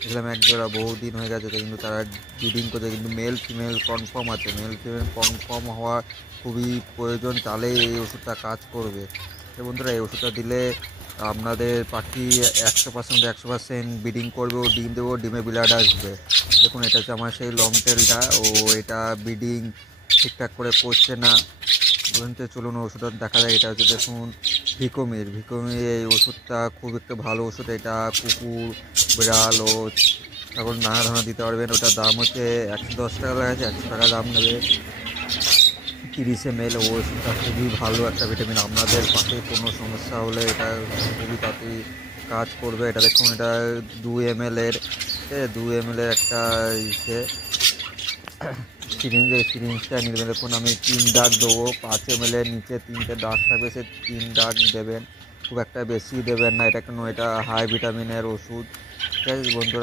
দেখলাম এক জোড়া বহুদিন হয়ে গেছে কিন্তু তারা ব্রিডিং করছে, কিন্তু মেল ফিমেল কনফার্ম আছে। মেল ফিমেল কনফার্ম হওয়া খুবই প্রয়োজন, তাহলেই এই ওষুধটা কাজ করবে। তো বন্ধুরা, এই ওষুধটা দিলে আপনাদের পাখি 100% ব্রিডিং করবে ও ডিম দেবো, ডিমে বিলাড আসবে। দেখুন, এটা হচ্ছে আমার সেই লং টেলটা। ও এটা ব্রিডিং ঠিকঠাক করে করছে না। বলতে চলুন ওষুধটা দেখা যায়। এটা হচ্ছে দেখুন ভিকোমির। এই ওষুধটা খুব একটা ভালো ওষুধ। এটা কুকুর, বিড়াল ও এখন নানা ধরনের দিতে পারবেন। ওটার দাম হচ্ছে 110 টাকা লাগছে, 100 টাকা দাম নেবে। 30 ml ও ওষুধটা খুবই ভালো একটা ভিটামিন। আপনাদের পাশে কোনো সমস্যা হলে এটা খুবই তাড়াতাড়ি কাজ করবে। এটা দেখুন, এটা 2 ml এর 2 ml এর একটা ইসে সিরিঞ্জ। এই সিরিঞ্জটা নেবেন। দেখুন, আমি 3 দাগ দেবো। 5 ml এর নিচে 3টে দাগ থাকবে, সে 3 দাগ দেবেন। খুব একটা বেশি দেবেন না, এটা হাই ভিটামিনের ওষুধ। ঠিক আছে বন্ধুরা।